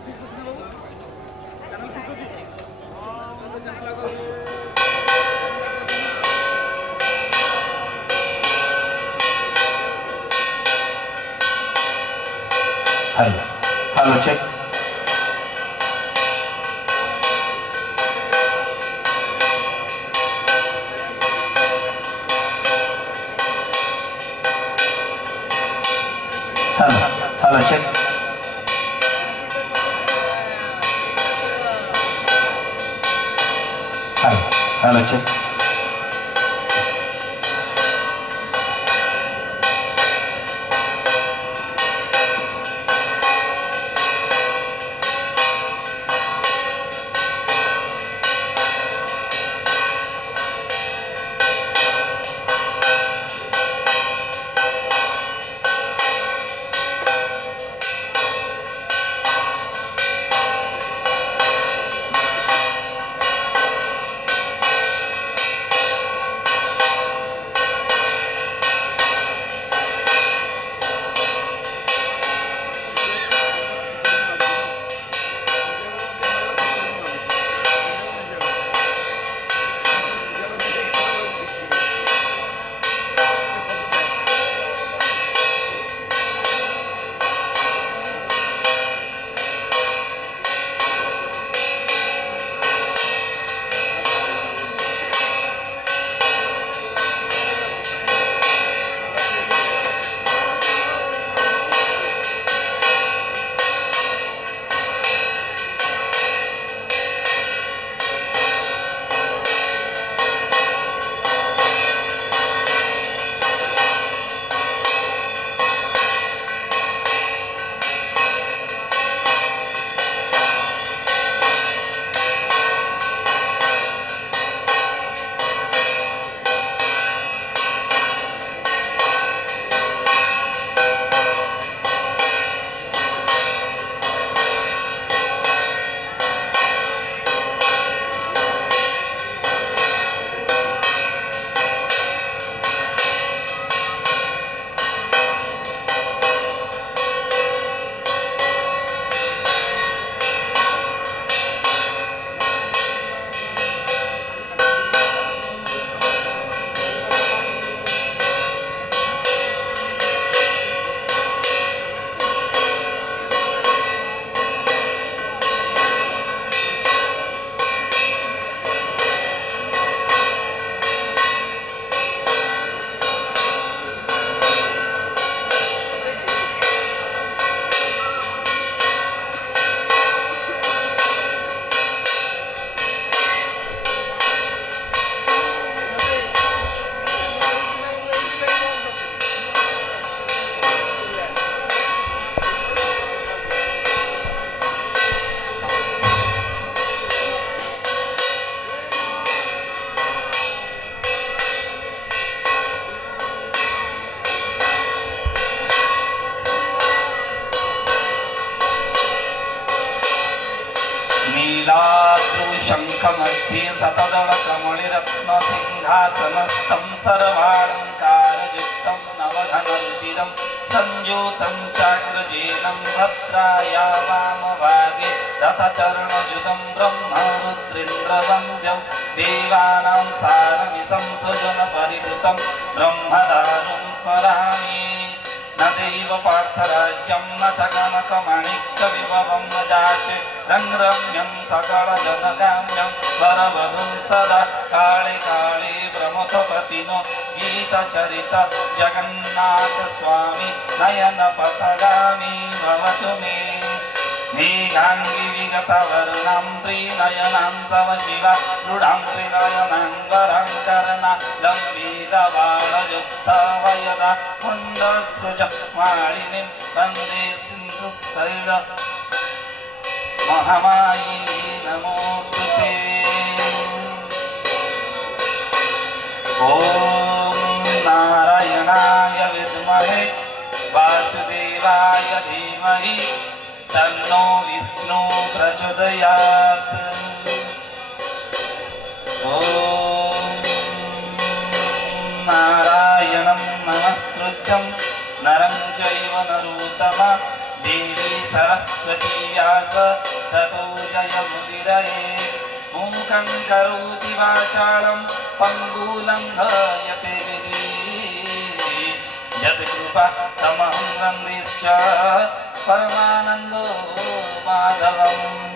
Hello. Hello, check. Hello. Hello, check. Hello. Hello, check. शङ्खमध्ये सतदलकमणिरत्नसिंहासनस्थं सर्वालङ्कारयुक्तं नवघनरुचिरं संयुतं चाग्रजेनं भद्राया वामभागे रथचरणयुतं ब्रह्मरुद्रेन्द्रवन्द्यं देवानां सारमिसं सुजनपरिवृतं ब्रह्मदारुं स्मरामि। न दैव पार्थराज्यं न च कनकमणिक्यविभवं न जाचे रङ्गरम्यं सकलजनकाम्यं वरवधुं सदा काले काले प्रमुखपतिनो गीतचरित जगन्नाथस्वामी नयनपथगामी भवतु मे। मेघाङ्गी विगतवर्णां त्रिनयनां सव शिवा दृढां त्रिनयनाङ्गरङ्करणा लम्बीरबाणयुक्तवयदा कुण्डस्रुज मालिनीं वन्दे सिन्धुशैल महामायी नमोऽस्तु ते। ॐ नारायणाय विद्महे वासुदेवाय धीमहि तन्नो विष्णु प्रचोदयात्। ॐ नारायणं नमस्कृत्यं नरं चैव नरोत्तमं देवी सरस्वती व्यास ततो जयमुदीरये मूकं करोति वाचालं पङ्गुलङ्घयते यत्कृपातमहं रम्यश्च परमानन्दो माधवम्।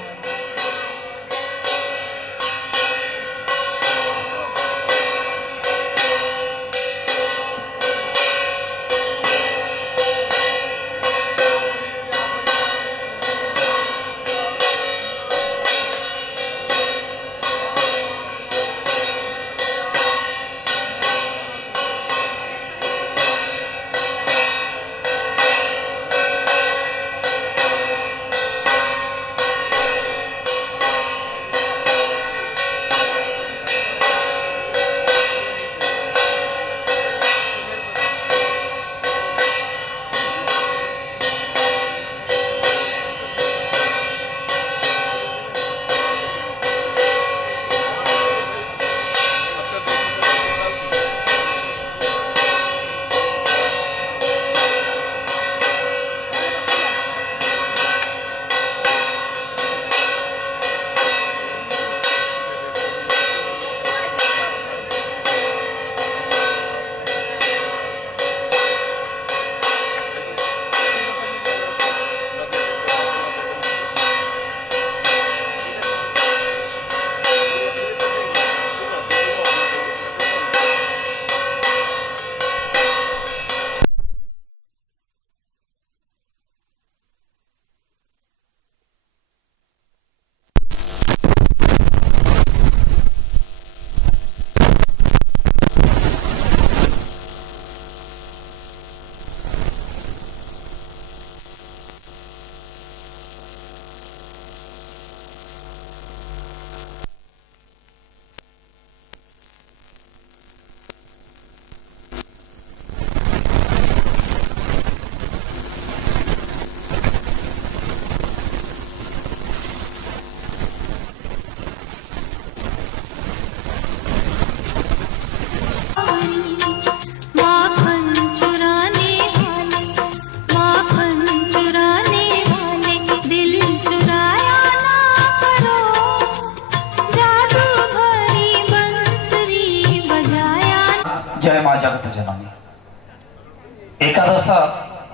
जय माँ जगत जननी एकादश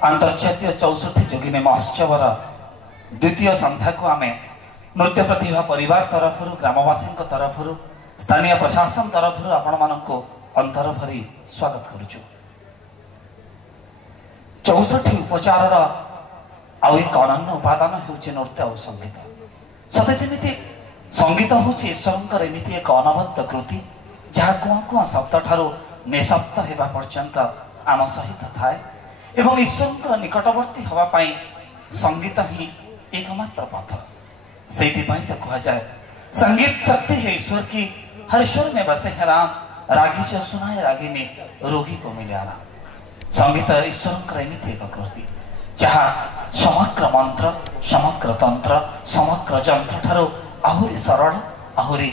अंतर्जातीय 64 जोगिनी महोत्सव द्वितीय संध्या को आम नृत्य प्रतिभा परिवार तरफ ग्रामवासी तरफ स्थानीय प्रशासन तरफ आपण मानक अंतर भरी स्वागत करुचु। 64 उपचार आउ एक अनन्य उपादान होउछि नृत्य और संगीत। सते जेमिति संगीत होउछि ईश्वरंकर एमिति एक अनबद्ध कृति जहाँ कुआ कुआ शब्द ठारू निशब्द हेबा पर्यंत आम सहित थाए एवं ईश्वरंकर निकटवर्ती हवा पाई संगीत ही एकमात्र पथ। से तो कहा जाए संगीत शक्ति है ईश्वर की, हर स्वर में बसे है राम, रागी जो सुनाए रागिनी रोगी को मिले आराम। संगीत ईश्वरंकर एमिति एक कृति जहाँ समग्र मंत्र समग्र तंत्र समग्र जंत्र ठारू आहुरी सरल आहुरी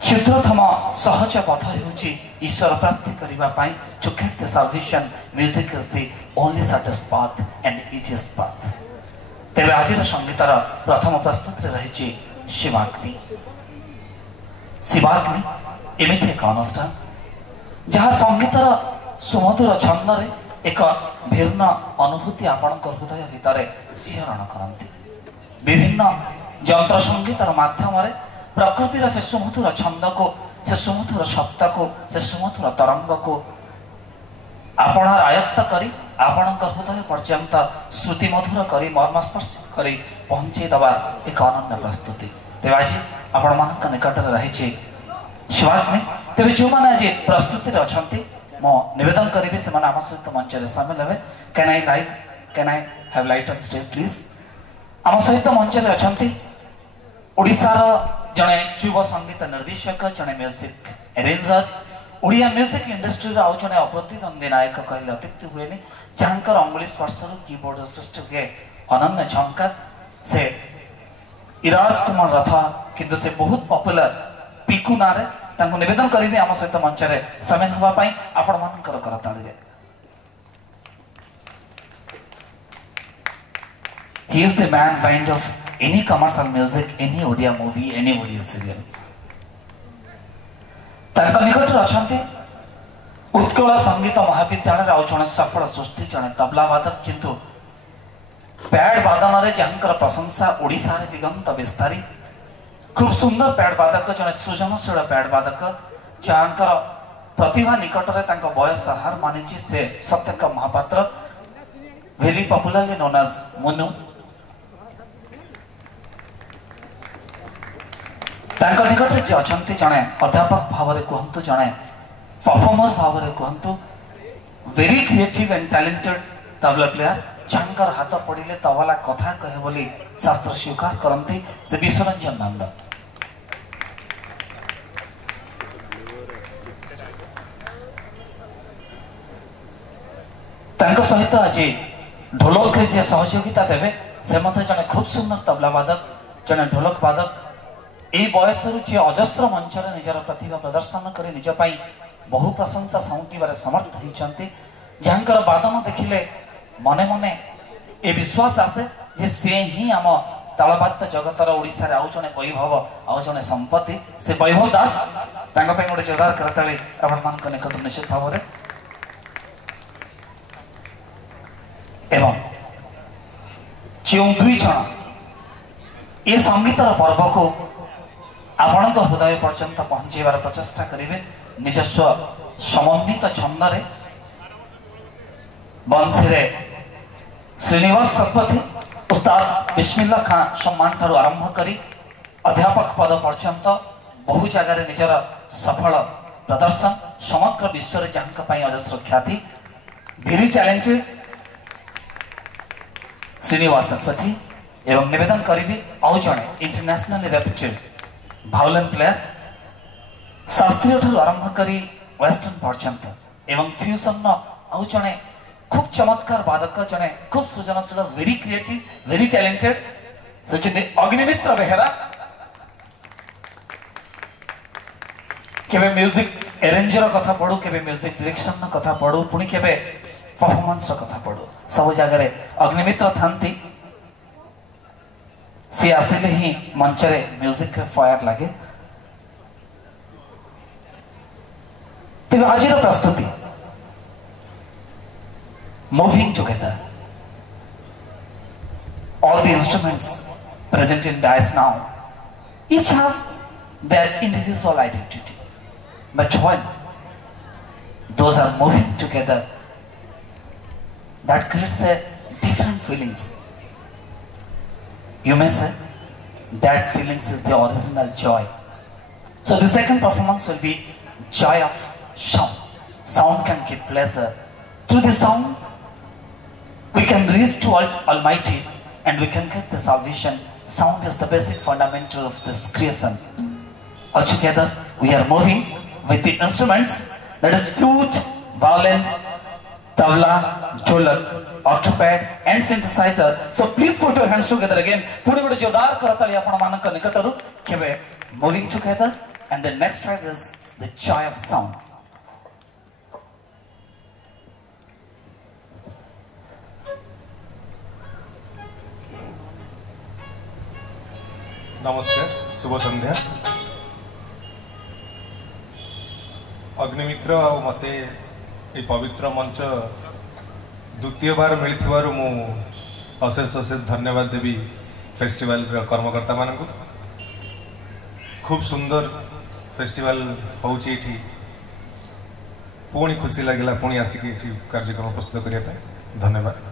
क्षुद्रतम सहज पथ होउछि ईश्वर प्राप्ति करिबा पाई to get the salvation. Music is the only shortest path and easiest path. तेबे आजिर संगीतर प्रथम प्रस्तुत रही शिवाग्नि। शिवाग्नि एमिति एक अनुष्ठान जहाँ संगीतर सुमधुर छंद रे एक भिन्न अनुभूति आपण हृदय भितर सिहरण करती। विभिन्न यंत्र संगीतर माध्यम प्रकृतिर से सुमधुर छंद को से सुमधुर शब्द को से सुमधुर तरंग को आपण आयत्त करी आपण हृदय पर्यंत श्रुति मधुर करी मर्मस्पर्श करी पहुंचे दबा एक अनन्य प्रस्तुति। तेज आज आपण मान निकट रही शिवाग्नि। तेज जो मैंने आज प्रस्तुति अच्छा मो निवेदन करी से आम सहित मंच में सामिल हे। Can I have light on stage please. आम सहित मंच में अच्छा ओडिशार जड़े युव संगीत निर्देशक जड़े म्यूजिक एरेंजर ओडिया म्यूजिक इंडस्ट्री आउ जड़े अप्रतिद्वंदी नायक कहले अत्युक्ति हुए जहाँकर अंगुली स्पर्श कीबोर्ड सृष्टि हुए अनन्य झंकार से इराज कुमार रथा किंतु से बहुत पॉपुलर पिकू ना निवेदन करी आम सहित मंच में सामिल होगापाई आपण मानकर करताड़ी। he is the man behind of any commercial music, any Odia movie, any Odia serial. तांका निकट अछंती उत्कल संगीत महाविद्यालय आउ जने सफल सृष्टि जने तबला वादक किंतु पैड वादन रे जंकर प्रशंसा ओडिसा रे दिगंत विस्तारी खूब सुंदर पैड वादक जने सृजनशील पैड वादक जंकर प्रतिभा निकट रे तांका बयस हार मानिछि से सत्यक Mahapatra very popularly known as Munu तांका निकट रे जे अछंती जने अध्यापक भाव रे कहंतु जने परफॉर्मर भाव रे कहंतु very creative and talented tabla player जंकर हाथ पड़िले तबला कथा कहे बोली शास्त्र स्वीकार करंती से विश्वरंजन नंद तांका सहित आज ढोलक रे जे सहयोगिता देबे से मते जने खूब सुंदर तबला वादक जने ढोलक वादक ए बयसरु जे अजस्र मंच रे निजर प्रतिभा प्रदर्शन करे निज पई बहु प्रशंसा साउंटीबारे समर्थ होइचंती जंकर वादन देखिले मने मने ए विश्वास आसे जे से ही आम तालवाद्य जगतर ओडिसा रे आउ जने वैभव आउ जने संपत्ति से वैभव दास तांगा पे गोटे जोरदार करताली आपण मान को निकट निश्चित भाव रे एवं जो दुई जन ये संगीतर पर्व को आपण तो हृदय पर्यंत पहुंचेबार प्रचेष्टा करिवे निजस्व समन्वित छंद रे बंसी रे श्रीनिवास सतपथी उस्ताद बिस्मिल्लाह खान सम्मान ठारू आरंभ करी अध्यापक पद पर्यंत बहु जगह निजर सफल प्रदर्शन समग्र विश्व रे जहां पई अजस्र ख्याति वेरी टैलेंटेड श्रीनिवास सतपथी एवं निवेदन करी आउ जड़े इंटरनेशनली रेप्यूटेड भायोलिन प्लेयर शास्त्रीय ठारू आरंभ करी वेस्टर्न पर्यंत एवं फ्यूजन आउ जड़े खूब चमत्कार वादक जड़े खूब सृजनशील वेरी क्रिएटिव वेरी टैलेंटेड से अग्निमित्र बेहेरा केबे म्यूजिक अरेंजर कथा पढ़ू केबे म्यूजिक डायरेक्शन कथा पढ़ू पुणी केबे परफॉर्मेंस कथा पढ़ू सब जगह अग्निमित्र थांती सी आसिले ही मंच रे म्यूजिक रे फायर लगे तेज आज प्रस्तुति moving together all the instruments present in dais now each have their individual identity but when those are moving together that creates a different feelings. You may say that feelings is the original joy. So the second performance will be joy of sound. Sound can give pleasure. Through the sound, we can reach to Almighty and we can get the salvation. Sound is the basic fundamental of this creation. Altogether, we are moving with the instruments that is flute, violin, tabla, jholak, octopad and synthesizer. So please put your hands together again. Pune gote jodar karatali apna mananka nikataru kebe moving together and the next phrase is the joy of sound. नमस्कार शुभ संध्या अग्निमित्र मते ये पवित्र मंच द्वितीय बार मिली मु अशेष अशेष धन्यवाद देवी फेस्टिवल कर्मकर्ता मानक खूब सुंदर फेस्टिवल होची पुणी खुशी लगे पुणी आसिक कार्यक्रम प्रस्तुत करने धन्यवाद।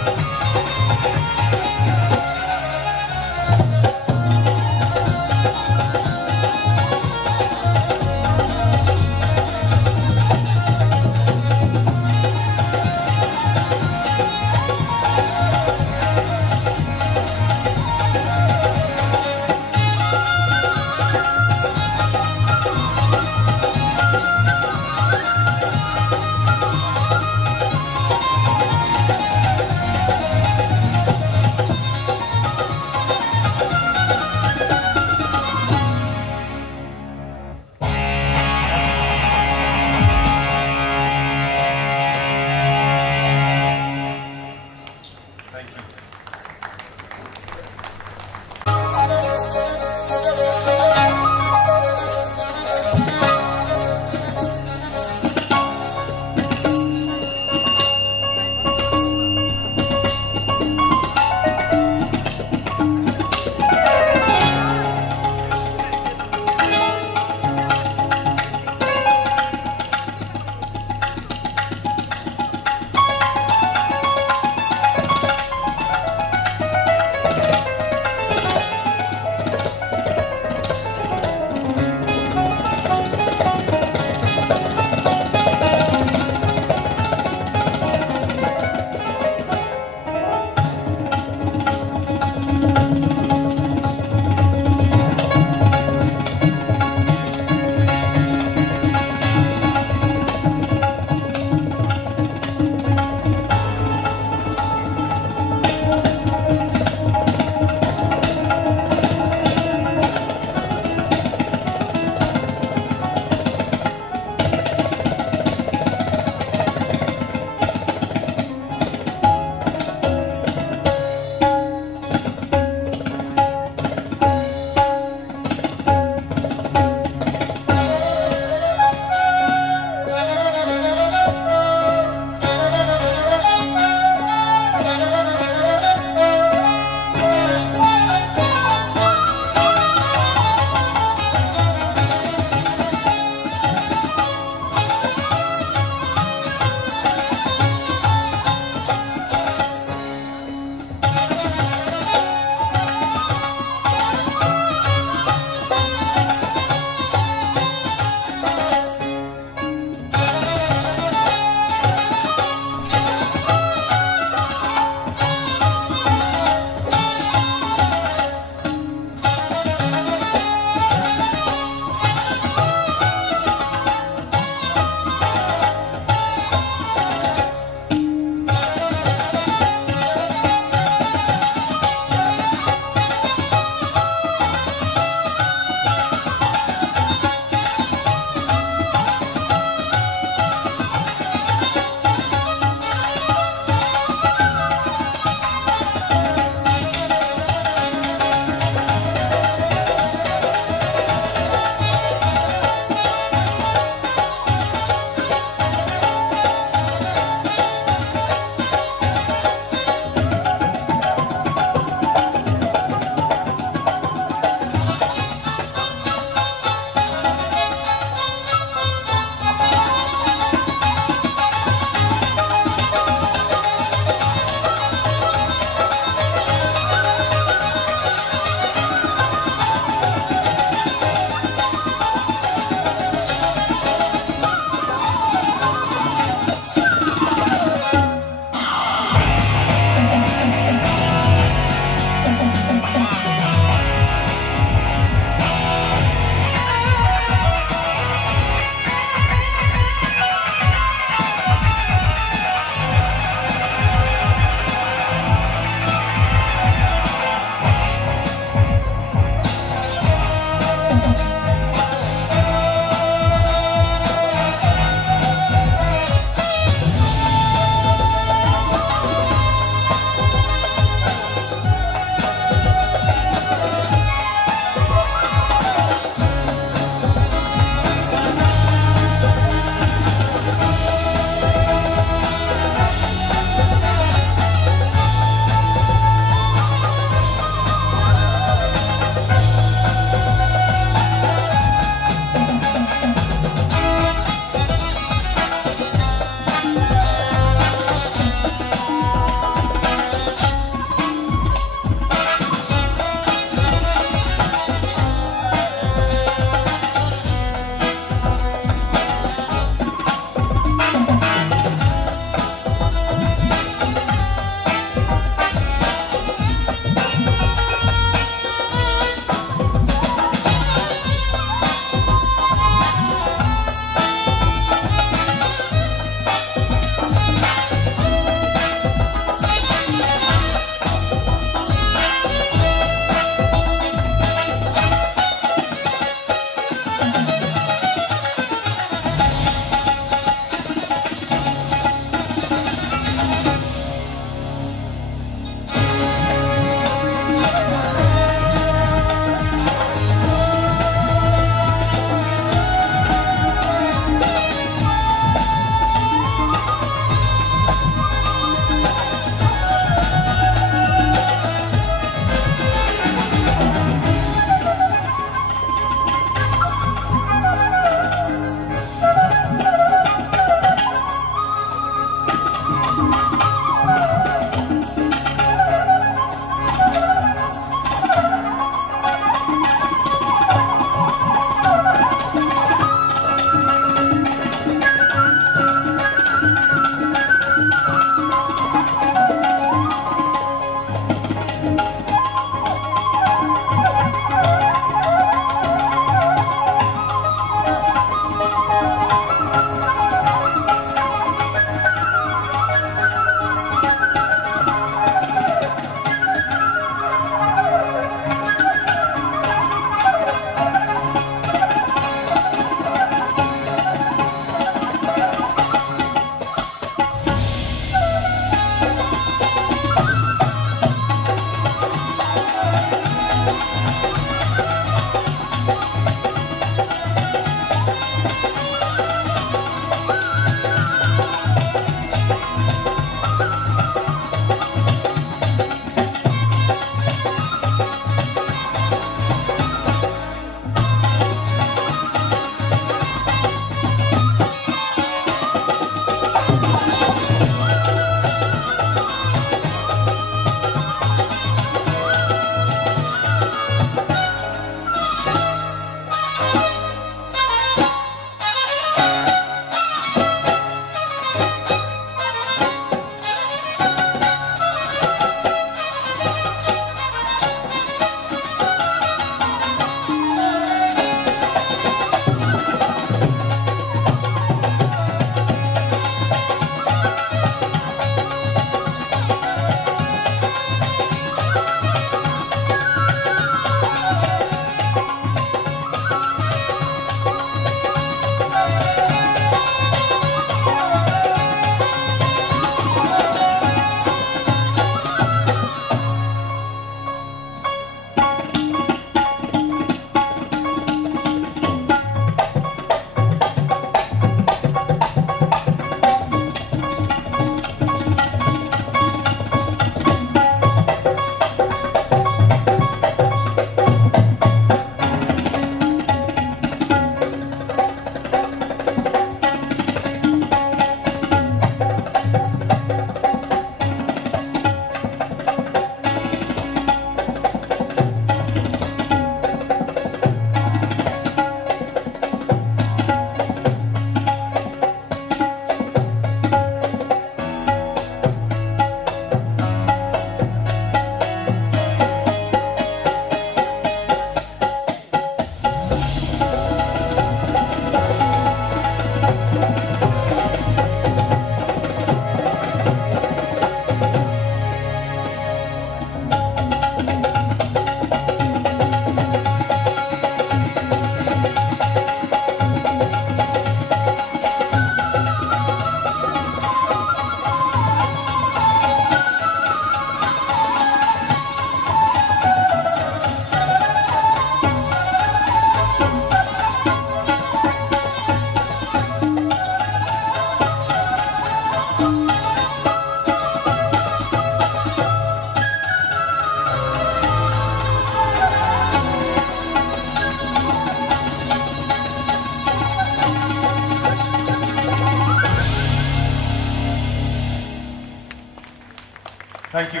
Thank you.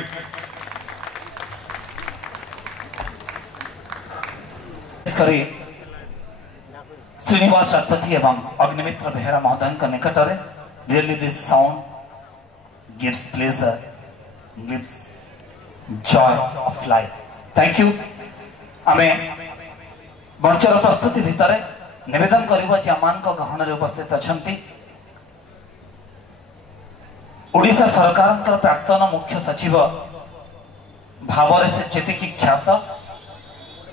श्रीनिवास शतपथी एवं अग्निमित्र बेहरा महोदय निकट में really this sound gives pleasure, gives Joy of life. Thank you. आमे मंचर प्रस्तुति भितर निवेदन करिबा जे अमान को गहन रे उपस्थित अछंती ओडिशा सरकार प्राक्तन मुख्य सचिव भावरे से जेतिकी ख्यात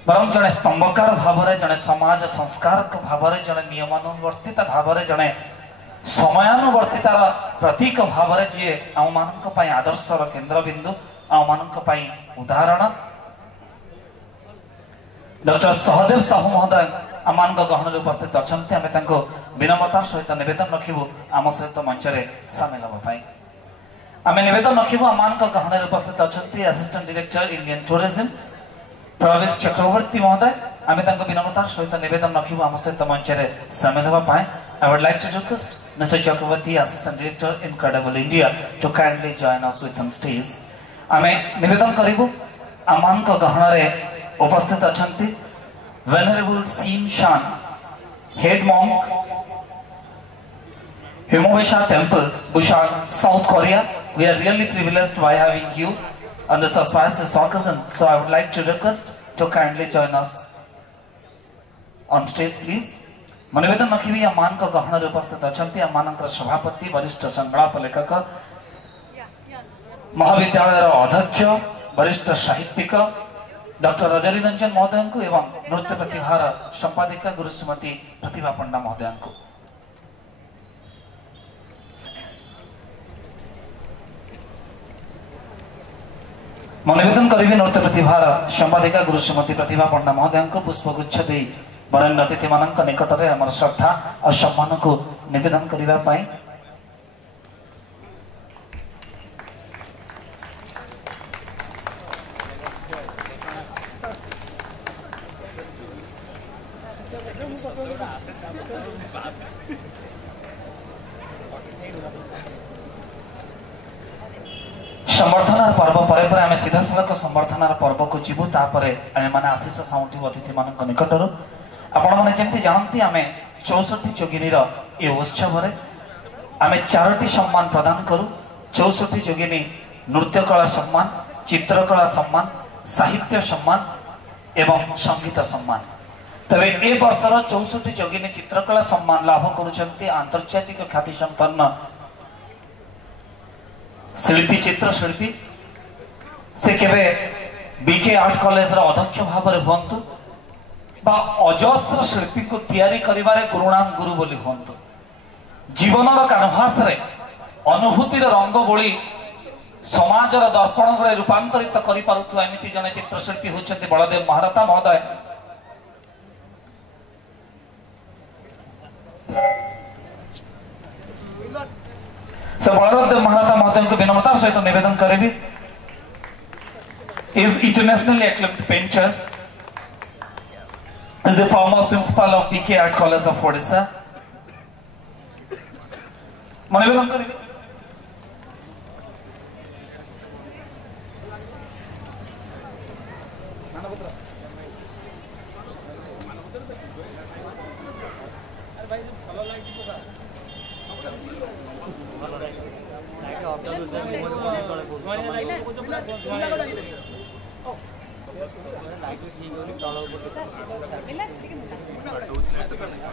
बरं जड़े स्तंभकार भावरे जड़े समाज संस्कारक भावरे जड़े नियमानुवर्तित भावरे जड़े समयानुवर्तितार प्रतीक भावरे जी आम मानक पई आदर्शर केंद्रबिंदु आम मानक पई उदाहरण डॉक्टर सहदेव साहू महोदय आम मान गहन उपस्थित अच्छा आम विनम्रतार सहित निवेदन रखिबू आम सहित मंचरे सामिल होगा आम निवेदन रखिबू आम मान गहन उपस्थित अच्छा assistant director Indian tourism Prabir Chakraborty महोदय आम विनम्रतार सहित निवेदन रखिबू आम सहित मंचरे सामिल होगा। I would like to request mister Chakraborty assistant director incredible India to kindly join us with on stage. आम निवेदन करिबू आम मान गहन उपस्थित अच्छा Venerable Sin Shan, Head Monk, Himawesha Temple, Busan, South Korea. We are really privileged by having you on this auspicious occasion. So I would like to request to kindly join us on stage, please. निवेदन रखी मान को गहन उपस्थित अच्छा मान सभापति वरिष्ठ संकल्प लेखक महाविद्यालय अध्यक्ष वरिष्ठ साहित्यिक डॉक्टर रजनी रंजन महोदय को एवं नृत्य प्रतिभार संपादिका गुरु श्रीमती प्रतिभा पंडा महोदय को निवेदन करी नृत्य प्रतिभार संपादिका गुरु श्रीमती प्रतिभा पंडा महोदय को पुष्पगुच्छ दे वरेण्य अतिथि मान निकट में आम श्रद्धा और सम्मान को निवेदन करने संबर्धनार पर्व पर आम सीधा सड़क संबर्धनार पर्व को जीवु तापर आम आशीष साउंटी अतिथि मान निकटर आपण मैंने जमी जानती आम 64 जोगिनीर ये उत्सव आम 4टी सम्मान प्रदान करूँ। 64 जोगिनी नृत्यकला सम्मान, चित्रकला सम्मान, साहित्य सम्मान एवं संगीत सम्मान। तबे ए वर्षर 64 जोगिनी चित्रकला सम्मान लाभ करुछंती आंतर्जातिक ख्याति संपन्न शिल्पी चित्रशिल्पी से केवे बीके आर्ट कॉलेज अध्यक्ष भाव में हूँ बा अजस्र शिल्पी को तैयारी करिबारे गुरुणाम गुरु बोली हूँ जीवनर कानभास रे अनुभूतिर रंग बोली समाजर दर्पण रे रूपांतरित करि पारुथुवा एमिति जने चित्रशिल्पी होचंती बलदेव महारथा महोदय। बलदेव महारथा महोदय को विनम्रतार सहित निवेदन करेबी is internationally acclaimed painter, is the former principal of BK Art College of Odisha. निवेदन करेबी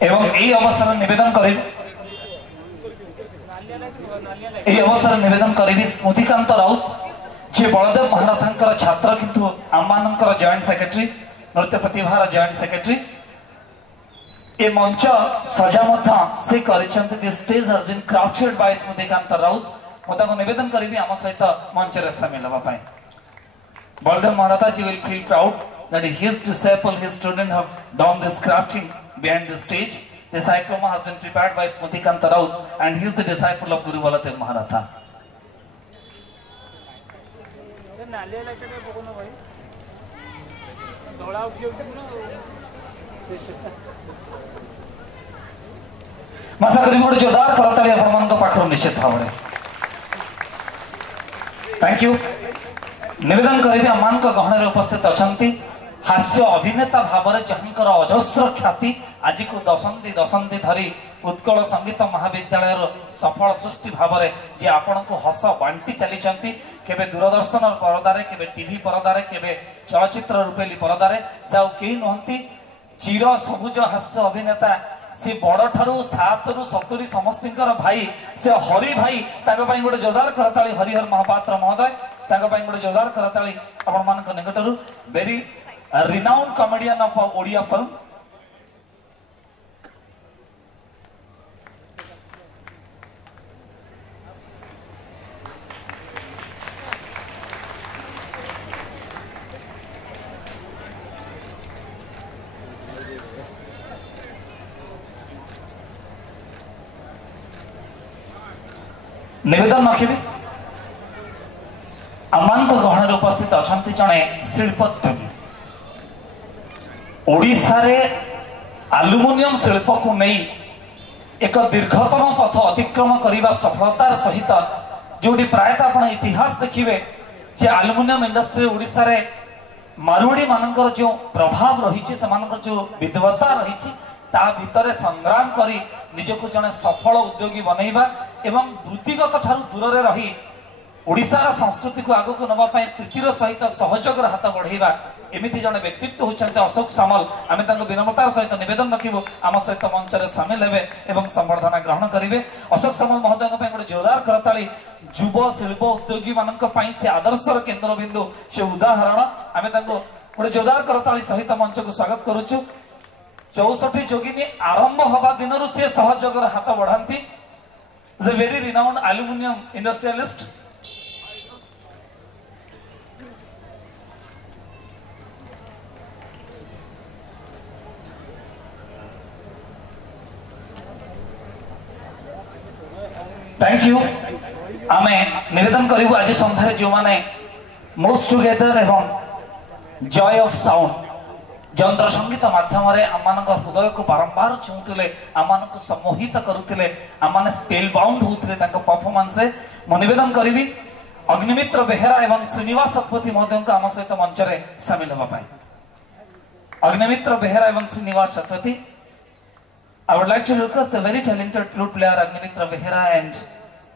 एवं यही अवसर निवेदन करी स्मृतिकांत राउत जे बलदेव महारथा छात्र किंतु आम जॉइंट सेक्रेटरी नृत्य प्रतिभार जॉइंट सेक्रेटरी ए मंच सजा से कर stage has been crafted by Smrutikant Raut. मुझे निवेदन करी आम सहित मंच में सामिल होगा। Baldev Maharatha ji will feel proud that his disciple, his student have done this crafting behind the stage. This diploma has been prepared by Smritikant Raut and he is the disciple of Guru Baladev Maharatha. आशा करी गोटे जोरदार करताली आपण पाखर निश्चित भाव। Thank you. निवेदन करी आम गहन उपस्थित अच्छा हास्य अभिनेता भाव जहाँकर अजस्र ख्याति आज को दशंधि दशंधि धरी उत्कल संगीत महाविद्यालय सफल सृष्टि भाव जे आपण को हस बांटी चली केबे दूरदर्शन परदारे केबे टीवी परदारे केबे चलचित्र रूपेली परदारे से आउ केही नहंती चिर सबुज हास्य अभिनेता से बड़ ठारू 7 रु 70 समस्तिंकर भाई से हरि भाई ताको पई गोटे जोरदार करताली हरिहर महापात्र महोदय ताको पई गोटे जोरदार करताली आपण मानक निकटरू very renowned comedian of Odia film. निवेदन रखिबी आमान गहन उपस्थित अच्छा जड़े शिल्पोद्योगी ओडिशा रे एल्युमिनियम शिल्प को नहीं एक दीर्घतम पथ अतिक्रम करने सफलतार सहित जोटी प्रायतः आप इतिहास देखिए जे एल्युमिनियम इंडस्ट्री ओडिशा रे मारुआड़ी मानकर जो प्रभाव रही जो विद्वता रही ता भितर संग्राम करी निजको जने सफल उद्योगी बनैबा एवं वृत्तिगत ठारू दूर रे रही ओडिशार संस्कृति को आगक नवा प्रीतिर सहित सहयोग हाथ बढ़ेगा एमती जड़े व्यक्तित्व होती अशोक सामल आम विनम्रतार सहित निवेदन रखू आम सहित मंच में सामिल हे और संबर्धना ग्रहण करेंगे अशोक सामल महोदय गोटे जोरदार करताली युव शिल्प उद्योगी मान से आदर्शर केन्द्रबिंदु से उदाहरण आम गोटे जोरदार करताली सहित मंच को स्वागत करुचु 64 जोगिनी आरंभ हवा दिन से सहयोग हाथ बढ़ाती very renowned aluminium industrialist thank you आमे निवेदन करूँ आज संध्यारे जो मैंने मूव्स टुगेदर एवं जॉय ऑफ साउंड जंत्र संगीत माध्यम आम हृदय को बारंबार छुले आम सम्मोहित करुले आम स्पेल बाउंड होते परफॉर्मेंस मु निवेदन करी अग्निमित्र बेहेरा एवं श्रीनिवास शतपथी महोदय को आम सहित मंच में सामिल होगा अग्निमित्र बेहेरा एवं Srinivas Satpathy I would like to request the very talented flute player Agnimitra Behera and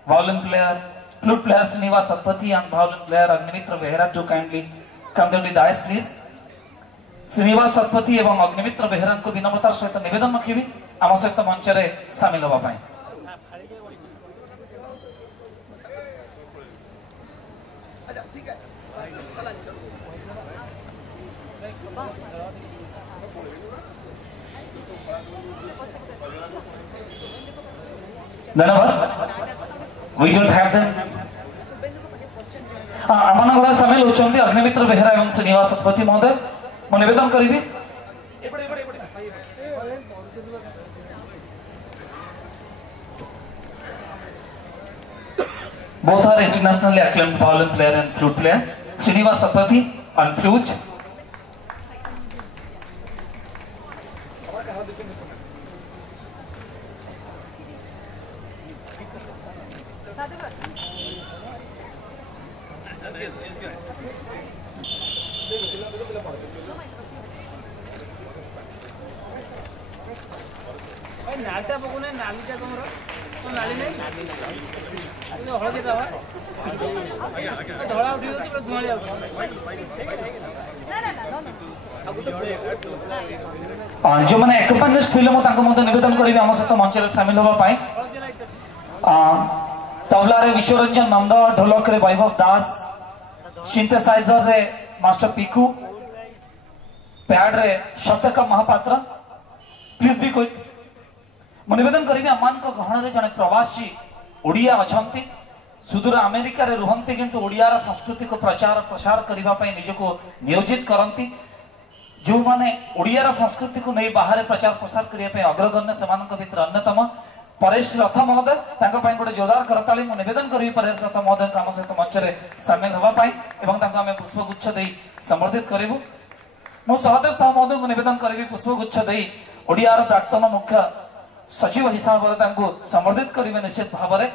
violin player, flute player Srinivas Satpathy and violin player Agnimitra Behera to kindly come to the dais please. Srinivas Satpathy एवं Agnimitra Behera को विनम्रतार सहित निवेदन रखिबी आम सहित मंच रे शामिल होबा पई। धन्यवाद वी डोंट हैव देम आमन गला शामिल होचंती अग्निमित्र बेहेरा एवं श्रीनिवास शतपथी महोदय मु निवेदन करिबी both are internationally acclaimed violin player and flute player Srinivas Satpathy on flute नालटा पकोने नालीटा तमरो तो नाली नहीं अरे हळदी दावा धळा उठी तो धुआ जाउ जो मैंने एक्सपीरियंस थिले मो ताको मते निवेदन करिबे हम सहित मंच रे शामिल होबा पाई तबला रे विश्वरंजन नंद ढोलक रे वैभव दास सिंथेसाइजर रे मास्टर पीकू पैड रे सत्यका महापात्र प्लीज बी क्विक मु निवेदन करी आमान गहन जड़े प्रवासी ओडिया अच्छा सुदूर अमेरिका रे रुहंती किंतु ओडियार संस्कृति को प्रचार प्रसार करने निजको नियोजित करती जो माने ओडियार संस्कृति को नहीं बाहर प्रचार प्रसार करने अग्रगण्य से भीतर अन्यतम परेश रथ महोदय गोटे जोरदार करताली मु निवेदन करी परेश रथ महोदय आम सहित मंच में सामिल होगापाई आम पुष्पगुच्छ दे संबर्धित करूँ मु सहदेव साहू महोदय को निवेदन करी पुष्पगुच्छ दे ओडियार प्राक्तन मुख्य सचिव हिसाब से संबर्धित करेंगे निश्चित भाव में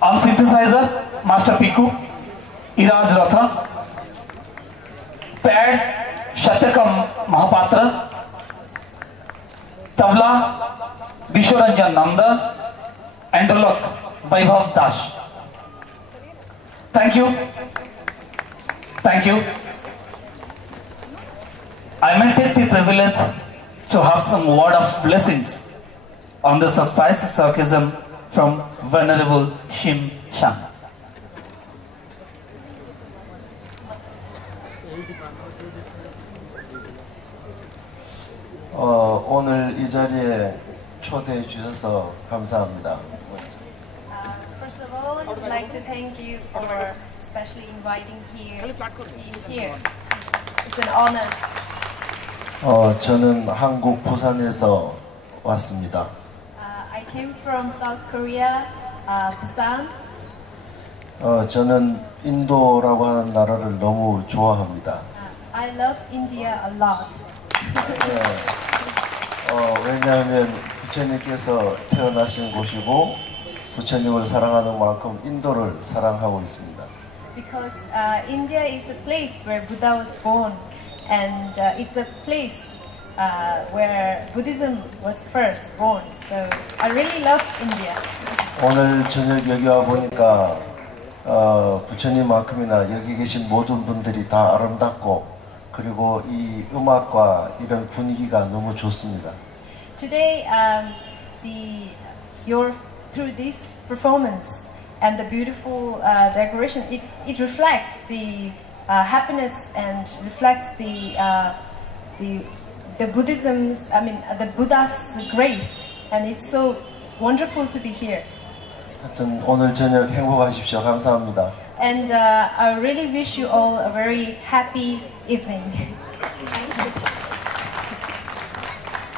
On synthesizer, Master Piku, Iraj Ratha, Pad, Shatyakam Mahapatra, Tabla, Vishwaranjan Nanda, and Dolak, Vaibhav Das. Thank you. Thank you. I may take the privilege to have some word of blessings on this auspicious occasion from Venerable Shim Shan. 오늘 이 자리에 초대해 주셔서 감사합니다. First of all, I would like to thank you for especially inviting being here. It's an honor. 저는 한국 부산에서 왔습니다. I came from South Korea, Busan. 저는 인도라고 하는 나라를 너무 좋아합니다. I love India a lot. 왜냐하면 부처님께서 태어나신 곳이고 부처님을 사랑하는 만큼 인도를 사랑하고 있습니다. Because India is a place where Buddha was born, and it's a place where Buddhism was first born. So I really love India. 오늘 저녁 여기 와 보니까 부처님만큼이나 여기 계신 모든 분들이 다 아름답고 그리고 이 음악과 이런 분위기가 너무 좋습니다. Today, through this performance and the beautiful decoration, it reflects the happiness and reflects the Buddhism's, the Buddha's grace, and it's so wonderful to be here. 하여튼 오늘 저녁 행복하십시오. 감사합니다. And I really wish you all a very happy evening.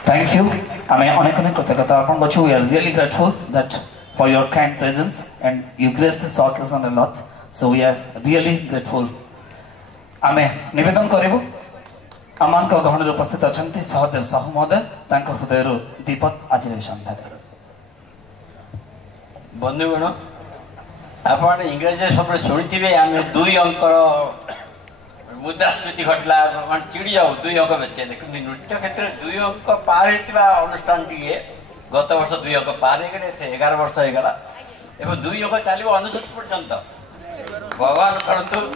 Thank you. We are really grateful that for your kind presence and you graced this occasion a lot. So we are really grateful. आमे निवेदन करिबु अमान को गहन उपस्थित अछंती सहदेव साहू महोदय तांको हृदयरो दीपक आज संध्या बंधुगण आपण इंग्रजी सब शुणी आम 2 अंकर मुद्रास्मृति घटला चिड़ी जाऊ 2 अंक बेस कि नृत्य क्षेत्र में 2 अंक पार होता अनुष्ठान टी गत वर्ष 2 अंक पार हो गए 11 वर्ष होगा एवं 2 अंक चलो 69 पर्यंत भगवान करूँ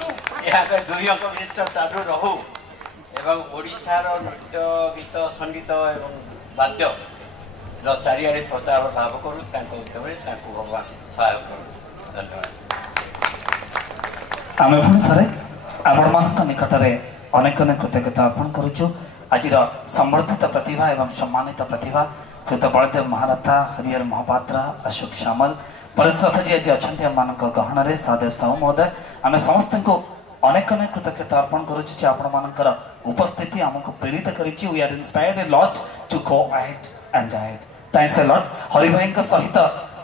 यहाँ 2 अंक विशिष्ट चालू रहू एवं ओडिशार नृत्य गीत संगीत एवं वाद्य चारिआडे प्रचार लाभ करूँ भगवान सहायक करूँ। धन्यवाद। आम पुणी थे आपण मान निकट में अनेक अनेक कृतज्ञता अर्पण करुचु आज संवर्धित प्रतिभा एवं सम्मानित प्रतिभा कृत बलदेव महारथा हरिहर महापात्र अशोक श्यामल परिश्रथ जी आज अच्छा आम गहन में सहदेव साहू महोदय आम समस्त को अनेक अनेक कृतज्ञता अर्पण करुचु आपण मानकर उपस्थिति आमको प्रेरित करिछि we are inspired a lot to go ahead enjoy it thanks a lot Hari भाई सहित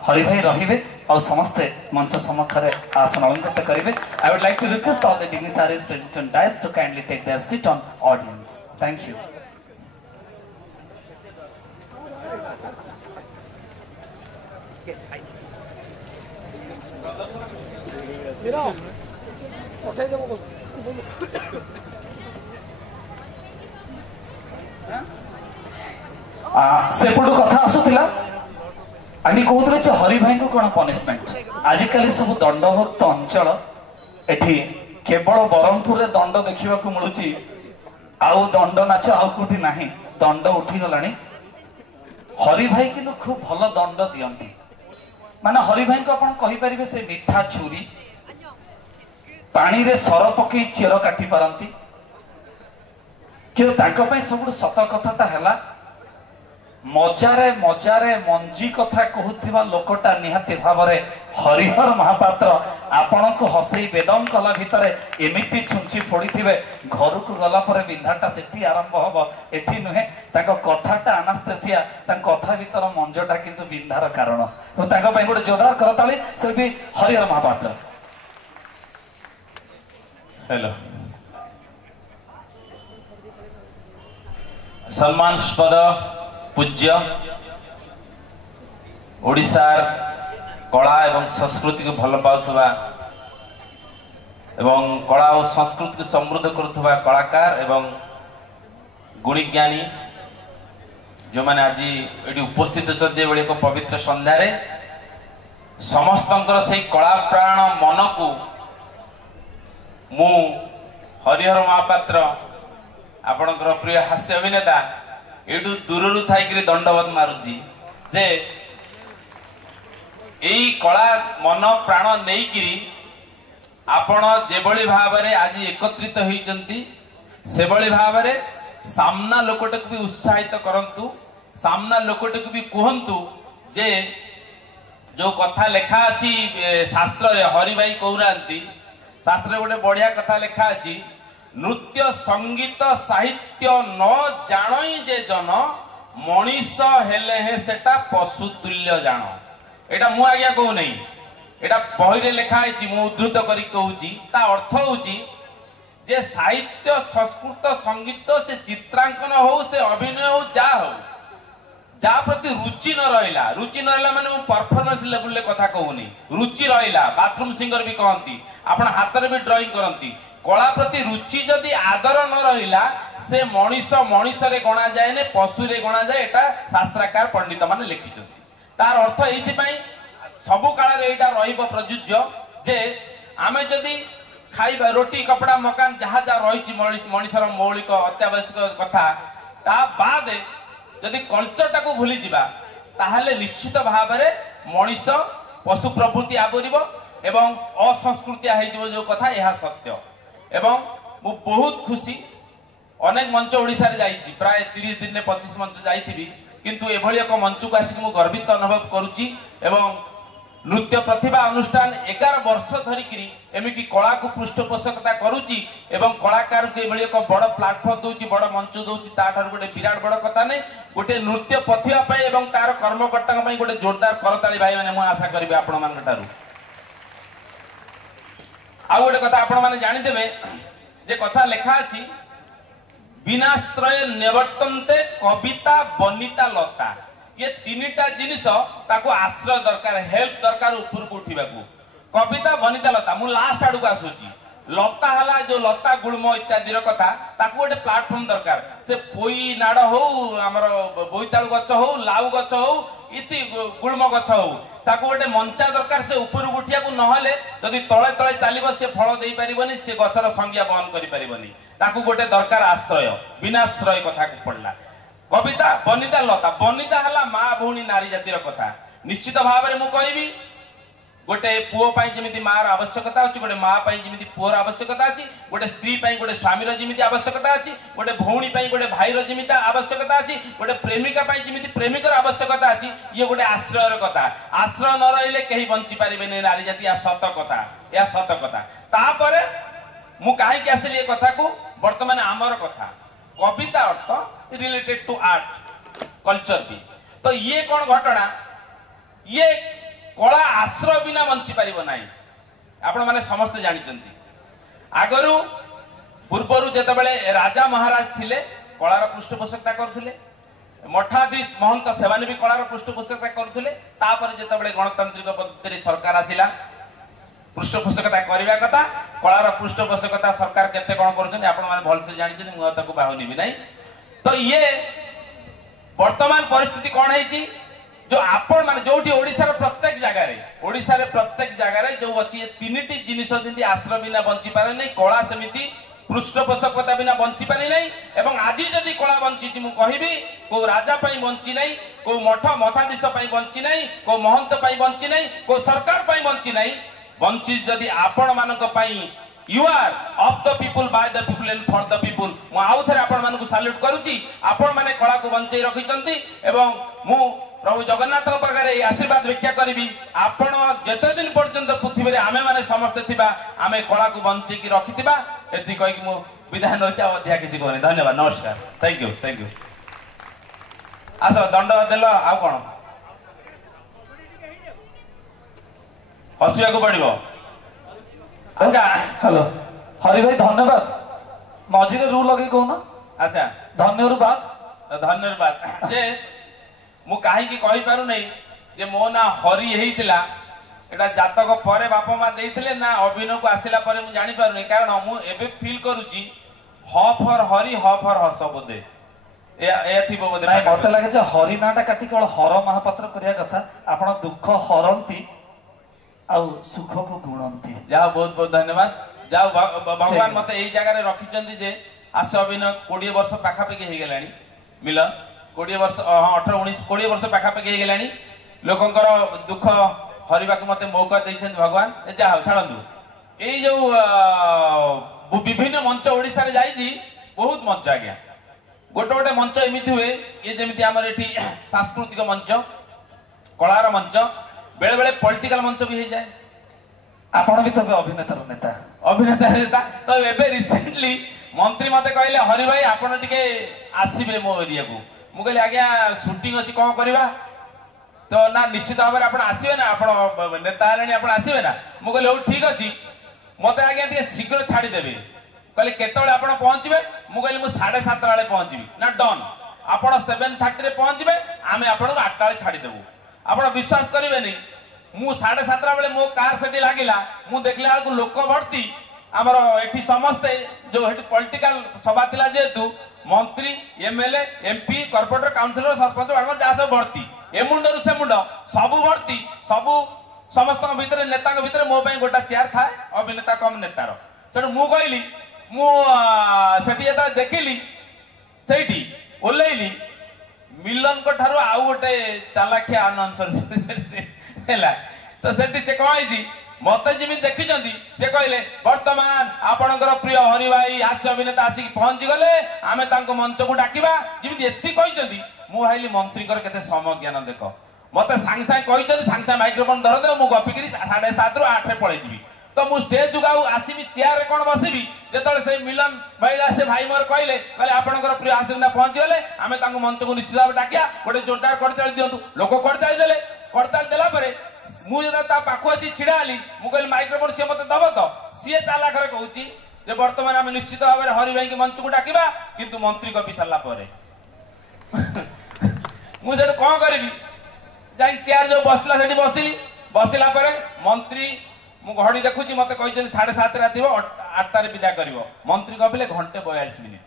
हरि भाई रहिबे और समस्ते मंच समक्षरे आसन अलंकृत करिवे I would like to request all the dignitaries present on dais to kindly take their seat on audience thank you सेपटू कथा आसुला आनी कहते जे हरि भाई को कौन पनिशमेंट आजिकल सब दंडभक्त अंचल एठी केवल ब्रह्मपुर रे दंड देखा मिलूची आउ दंड नाच आउ कौटी ना दंड उठी गलानी हरि भाई किंतु खूब भल दंड दियंती माने हरि भाई को आपण कहि परिबे से मिठा छुरी पानी रे सर पकई चेर काटी पारंती कि तांको पई सब सत कथाटा हैला मजारे मजारे मंजी कथा कहूथिबा लोकटा निहाती भावरे हरिहर महापात्र आपण को हसई बेदम कला भितरे एमिति छुंची फोड़ीथिबे घर को गला परे बिंधाटा सेठी आरंभ हबो एठी नुहे ताको कथाटा अनास्थेसिया ताको कथा भितर मंजटा किंतु बिंधार कारण तो ताको पई गोटे जोरदार करताली से भी हरिहर महापात्र हेलो सम्मानस्पद पूज्य ओडिशार कला एवं संस्कृति को भल पाउथबा एवं कला और संस्कृति को समृद्ध करुथबा कलाकार एवं गुणीज्ञानी जो मैंने आज ये उपस्थित अच्छा एक पवित्र संध्यारे समस्तंकर से कला प्राण मन को मु हरिहर महापात्र आपणकर प्रिय हास्य अभिनेता एटू दूर थी दंडवत मारुची जे यही कला मन प्राण नहीं आपण जेभली भाव आज एकत्रित होती से भाव सामना लोकटे को भी उत्साहित करंतु सामना लोकटे को भी कहतु जे जो कथा लेखा अच्छी शास्त्र रे हरि भाई कहना शास्त्र गोटे बढ़िया कथा लेखा अच्छी नृत्य संगीत साहित्य न जान जे जन मनीष हेले हे सेटा पशु तुल्य जान एटा मु आज्ञा कहू नहीं एटा बही रे लेखा है मु उद्धृत करी कहूची ता अर्थ होची जे साहित्य संस्कृत संगीत से चित्रांकन हो से अभिनय हो जा प्रति रुचि न रहा माने मु परफॉर्मेंस लेवल ले कथा कहूनी रुचि रहा बाथरूम सिंगर भी कहती आपण हाथ रे भी ड्राइंग करती कला प्रति रुचि जदि आदर न रहिला से मनीष मनीष रे गणा जाए ने पशु रे गणा जाए एटा शास्त्रकार पंडित माने लिखिछथि तार अर्थ एथि पई सबु काल रे एटा रहिबो प्रयुज्य जे आमे जदि खाइबा रोटी कपड़ा मकान जहाँ जहाँ रही मनीषर मौलिक अत्यावश्यक कथा ता बाद जदि कल्चर टाको भूली जिबा ताहले निश्चित भाव में मनीष पशु प्रवृत्ति आबरिबो एवं असंस्कृति हो जो कथा यह सत्य एवं मु बहुत खुशी अनेक मंच ओडिसा रे जाईची प्राय 30 दिन 25 मंच जाईथिबी किंतु एभली एक मंच को आसिक मु गर्वित अनुभव करूची एवं नृत्य प्रतिभा अनुष्ठान 11 वर्ष धरिकी एमिकी कला को पृष्ठपोषकता करुची एवं कलाकार को एक बड़ प्लाटफर्म दूची बड़ मंच दूची ताठार गोटे विराट बड़ कथा नहीं गोटे नृत्य प्रतिभा पाई एवं तार कर्मकर्ता पाई गोटे जोरदार करताली भाई माने मु आशा करिबे आपण मान ठारू आ गोटे कथा आपण माने जानि देबे जे कथा लेखा अछि विनाश्रय निवर्तन्ते कविता बनिता लता ये तीनटा जिनिस ताको आश्रय दरकार हेल्प दरकार ऊपर को उठिबा को कविता बनिता लता मु लास्ट आडू को आसुची लता हला जो लता गुळम इत्यादि रो कथा ताको गोटे प्लेटफॉर्म दरकार से पोई नाड़ हो हमर बोईताळु गछ हो लाउ गछ हो इति गुळम गछ हो ताको गोटे मंचा दरकार से ऊपर को उठिया को नहले जदि तळे तळे चालिबो से फल देई परिबोनी से गछर संज्ञा बहन करि परिबोनी ताको गोटे दरकार आश्रय विनाश्रय कथा को पड़ला कविता बनिता लता बनिता हला माँ भौणी नारी जातिर कथा निश्चित भाव में मु कहबी गोटे पुओ पाई जेमिति मार आवश्यकता अछि गोटे माँ पाई जेमिति पुओर आवश्यकता अछि गोटे स्त्री पाई गोटे स्वामीर जेमिति आवश्यकता अछि गोटे भौणी पाई गोटे भाईर जेमिति आवश्यकता अछि गोटे प्रेमिका पाई जेमिति प्रेमिकर आवश्यकता अछि ये गोटे आश्रयर कथा आश्रय न रहिले केही बंची पारिबेनी नारी जाति या सत कथा तापरे मु काहे कि आसली ए कथा को वर्तमान आमर कथा कविता अर्थ रिलेटेड टू आर्ट कल्चर भी तो ये कौन घटना ये कला आश्रय बिना बंची पारिबो नाही आपण माने समस्त जानिचंती आगरु पूर्वरु जेतबेले राजा महाराज थिले कलार पृष्ठपोषकता करथिले मठाधीश महंत सेवानी भी कलार पृष्ठपोषकता करथिले तापर जेतबेले गणतांत्रिक पद्धति सरकार आसिला पृष्ठपोषकता करबा कथा कलार पृष्ठपोषकता सरकार केते कोन करछन आपण माने भल से जानिचंती मु ताको बाहुनी भी नाही तो ये वर्तमान परिस्थिति कौन है जो आपण माने जोठी ओडिसा प्रत्येक जगह रे जो अछि तीनटी जिनिस जंती आश्रय बिना बंची पारे नै कला समिति पृष्ठपोषकता बिना बंची पारे नै एवं आज जदी कला बंची मु कहिबी को राजा पई बंची नै को मठ मठाधीश पई बंची नै को महंत पई बंची नै को सरकार पई बंची नै बंची जदी आपण मानक पई You are of the people, by the people and for the people. मु आउ थरे आपण मानकु सैल्यूट करूची आपण माने कला को बंचै रखिचंती एवं मु प्रभु जगन्नाथ पाखरे आशीर्वाद भिक्षा करिबी आपण जते दिन पर्यंत पृथ्वी रे आमे माने समस्त थिबा आमे कला को बंचै की रखितिबा एति कहि कि मु विधान होचा अध्या किछि कोनी धन्यवाद नमस्कार थैंक यू आसो दंड देलो आ कोन हसिया को पड़िबो अच्छा हेलो हरि भाई धन्यवाद मझिरे रू लगे कहून अच्छा धन्यवाद धन्यवाद जे मु कहीं कहि पारु नहीं जे मो ना हरि हेइतिला एटा जातक परे बापा माँ देइथिले ना अभिनय को आसिला परे मु जानि पारु नहीं कारण मु एबे फील करूची ह फॉर हरि ह फॉर हस बोधे ए थिबो बोधे नहीं मते लागे जे हरि नाटा काटी केवल हर महापात्र करिया कथा आपण दुख हरंती आ सुख को गुणंती जाओ बहुत बहुत धन्यवाद जाओ भगवान मते एई जगह रे रखिचंदी जे आस अभिनय 20 वर्ष पाखापाखि हे गेलानी मिलन 20 वर्ष 18 19 20 वर्ष पाखापाखि हे गेलानी लोकंकर दुख हरिबा को मते मौका दैछन भगवान जाओ छाड़ंदु एई जो विभिन्न मंच ओडिसा रे जाईजी बहुत मंच आज्ञा गोटे गोटे मंच एमिति हुए ये जेमिति हमर एठी सांस्कृतिक मंच कलार मंच बेले बेले पॉलिटिकल मंच भी हो जाए आपण भी तबे अभिनेता नेता तो एबे रिसेंटली मंत्री मते कहले हरि भाई आपण टिके आसीबे मो एरिया को मु कहले आज्ञा शूटिंग अछि कोन करबा तो ना निश्चित भाव आपण आसीबे ना आपण नेता हलेनी आपण आसीबे ना मु कहले ओ ठीक अछि मते आज्ञा टिके शीघ्र छाडी देबे कहले केतळे आपण पहुंचबे मु कहले मु 7:30 वाले पहुंचबी ना डन आपण 7:30 रे पहुंचबे आमे आपण 8 वाले छाडी देबू आपण विश्वास करिवे नहीं मु 7:30 बेले मो कार सेठी लागिला मु देखला को लोक भर्ती हमर एठी समस्त जो हेठी पॉलिटिकल सभा थिला जेतु मंत्री MLA MP corporator councillor sarpanch ward जा सब भर्ती ए मुंडरू से मुंड सबु भर्ती सबु समस्त भीतर नेता के भीतर मो पई गोटा चेयर था अभिनेता कम नेतार सेठु मु कहली मु सेठी जता देखिली सेठी ओलेइली मिलन को ठारो आउ गोटे चालाखिया आनंसर हैला तो सेठी से कहैजी मते जिमि देखिचंदी से कहले वर्तमान आपनकर प्रिय हरि भाई हास्य अभिनेता आसी पहुंच गले आमे तांको मंच को डाकिबा जिमि एत्ती कहैचंदी मु भाईली मंत्री कर केते समय ज्ञान देखो मते सांग सांग कहैचंदी सांग सांग माइक्रोफोन धर दे मु गपिकरी 7:30 रु 8 रे पळै दिबी तो मु स्टेज जुगाऊ आसीबी चेयर रे कोन बसिबी जेतले से मिलन भाईला से भाई मोर कहले कहले आपनकर प्रिय हास्य अभिनेता पहुंच गले आमे तांको मंच को निश्चित भाव डाकिया गोटे जोरदार करताली दियंतु लोक करताली देले करताली देला परे मु जदा ता पाखो अछि छिडाली मु कहले माइक्रोफोन से मते दबो तो सीए चाला करे कहूची जे वर्तमान हम निश्चित भाव रे हरि भाई के मंच को डाकिबा किंतु मंत्री को पिसला परे मु सेठ कोन करबी जाई चेयर जो बसला सेठी बसिला परे मंत्री मु घड़ी देखुची मते कहिजन 7:30 रा थिबो 8 रे विदा करिवो मंत्री कपिले घंटे 42 मिनिट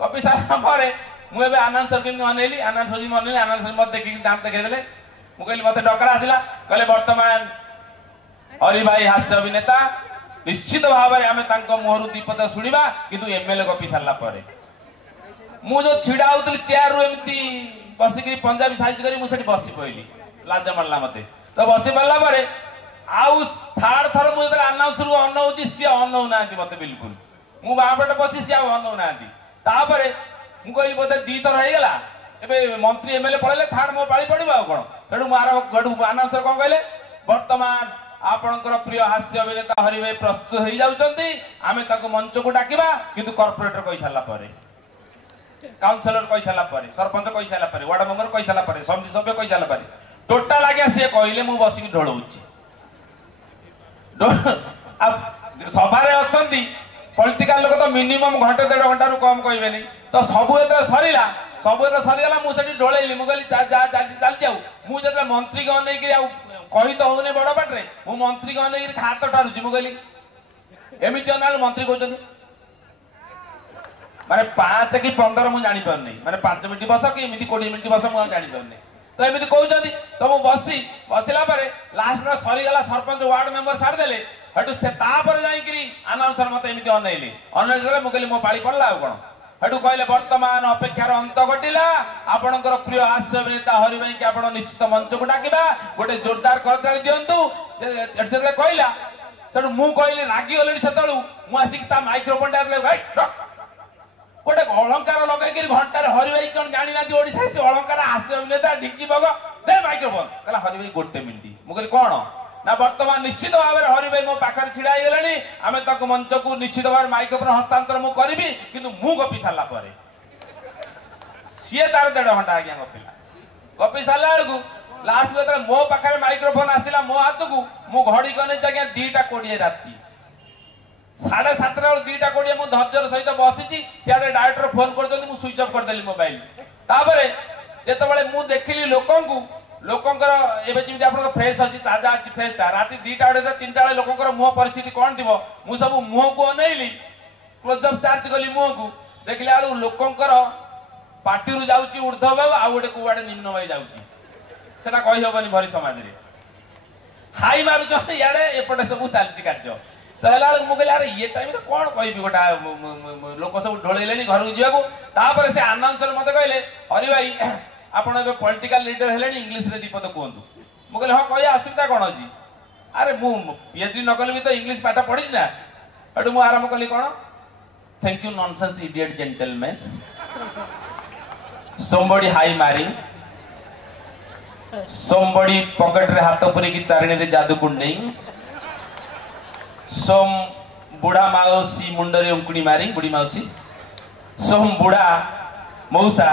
कपि सारा परे मु एबे आनंसर किन अनेली आनंसर मत देखि दाम देखे देले मु कहली मते डकरा आसिला कहले वर्तमान हरि भाई हास्य अभिनेता निश्चित भाव रे हमें तांको मोहरु दीपद सुनिबा किंतु एमएलए को पिसला परे मु जो छिडा होतली चेयर रो एमती बसिकरी पंजाबी साइज करी मु सेठी बसी पइली लाज मारला मते तो बसी पल्ला परे आउ थर्ड थर मु जदर अनाउंसर को अनौची सी अनौ नांती मते बिल्कुल मु बापट पछि सी अनौ नांती तापरे मु कहली बोते दी थर हे गेला एबे मंत्री एमएलए पळले थर्ड मो पाळी पडिबा आ कोन तेडु मार गडु अनाउंसर कोन कहले वर्तमान आपनकर प्रिय हास्य अभिनेता हरि भाई प्रस्तुत हो जाउचंती आमे ताको मंच को डाकिबा किंतु कॉर्पोरेटर कहि साला परे काउंसिलर कहि साला परे सरपंच कहि साला परे वार्ड मेंबर कहि साला परे समिति सभ्य कहि साला परे टोटल आगे से कहले मु बसिक ढोळउची अब सभा रे अछंती पॉलिटिकल लोक तो मिनिमम घंटे 1.5 घंटा रु कम कहबे नहीं तो सबु एते सरीला मु सेठी ढोळैली मु कहली जा चल जाऊ मु जते मंत्री को नै कि कहि तो होने बड़ बाटरे मु मंत्री को नै कि हाथ टारुची मु कहली एमिति अनाल मंत्री कहउचंदी माने 5 कि 15 मु जानि परनी माने 5 मिनिट बस कि एमिति 20 मिनिट बस मु जानि परनी तो एमिति कहउचंदी तो मु बसिला परे लास्ट रा सरी गला सरपंच वार्ड मेंबर सार देले हटु से ता पर जाई कि अनाउंसर मते एमिति अनैली अनैले मु कहली मो पाली पड़ला आ कोन हटु कहले वर्तमान अपेक्षार अंत घटिला आपनकर प्रिय हास्य अभिनेता हरि भाई के आपण निश्चित मंच को डाकिबा गोटे जोरदार करताली दियंतु एतले कहला सेडु मु कहली रागी ऑलरेडी सेतळु मु आसिक ता माइक्रोफोन डाकले भाई गोटे अलंकार लगाई कि घंटा रे हरि भाई कोन जानि नाती ओडिसा से अलंकार हास्य अभिनेता ढिंकी बग दे माइक्रोफोन कहला हरि भाई गोटे मिनिट मु कहली कोन ना वर्तमान निश्चित भाव में हरि भाई मो पाखर छिड़ा गले आम तक मंच को निश्चित भाव माइक्रोफोन हस्तांतर मु करी किंतु मु गपी सारा पर सी तार 1.5 घंटा आज्ञा गपिला गपी सारा बेलू लास्ट जो मो पाखे माइक्रोफोन आसला मो हाथ को मु घड़ी कने आज्ञा 2:20 राति 7:30 बेलू 2:20 मु धैर्यर सहित बसी सियाडे डायरेक्टर फोन कर स्विच ऑफ करदेली मोबाइल तापर जेतबेले मु देखिली लोकंकर एबे जिमिति आपन फ्रेश अछि ताजा अछि फ्रेशटा राती 2टा 3टा बेले लोकंकर मुह परिस्थिति कोन थिबो मु सब मुह को अनैली क्लोज अप चार्ज गली मुह को देखले आलु लोकंकर पार्टी रु जाउची ऊर्ध्व भाव आ गोटे कुवाडे निम्न भाव जाउची सेटा कहि होबनी भरी समाज रे हाई मार जो यारे एपटे सब चालची कार्य तो हला मु कहले अरे ये टाइम रे कोन कहबी गोटा लोक सब ढोळैलेनी घर को जियाको तापर से अनाउंसर मते कहले हरि भाई आपण ए पॉलिटिकल लीडर हेलेनी इंग्लिश रे दीपद कहंतु मु कहले हां कहि असुविधा कोन अछि अरे मु पीएचडी न करले भी तो इंग्लिश पाठ पढिस ना अडु मु आराम कली कोन thank you nonsense idiot gentleman somebody high marrying somebody pocket रे हाथ पुरी की चारणी रे जादू कुंडई सोम बुढ़ा माउसी मुंडरे उंकुड़ी मारी बुढ़ी माउसी सोम बुढ़ा मौसा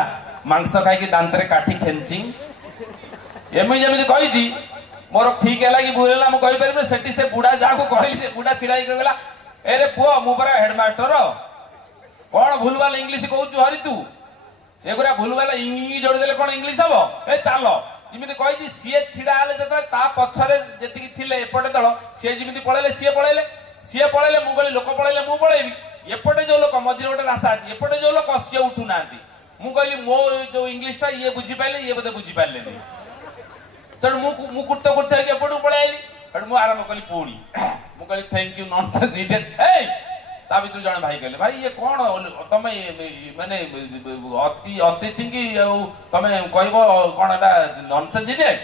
मांस खाई की दांत रे काठी खेंची एमे जेमिति कहि जी मोर ठीक है लागी बुरेला मु कहि परबे सेठी से बुढ़ा जाको कहली से बुढ़ा छिड़ाई गला एरे पुओ मु परा हेडमास्टर कोन भूलवाल इंग्लिश कहू छु हरि तू एगुरा भूलवाला इंग्लिश जोड़ देले कोन इंग्लिश हबो ए चालो जिमिति कहि जी सीए छिडा आले जते ता पछरे जेतिकी थिले एपटे दळ से जिमिति पळेले सीए पळेले मु गली लोक पळेले मु पळेबी एपटे जो लोक मझिरे गोटे रास्ता अछि एपटे जो लोक सीए उठु नांती मु कहली मो जो इंग्लिश ता ये बुझी पाइले ये बदे बुझी पाइले नहीं सर मु कुर्ते के एपटु पळे आइली अड मु आराम कली पूणी मु कहली थैंक यू नॉनसेंस इडियट ए ता भीतर जने भाई कहले भाई ये कोन तमे माने अतिथि की तमे कहबो कोन एटा नॉनसेंस इडियट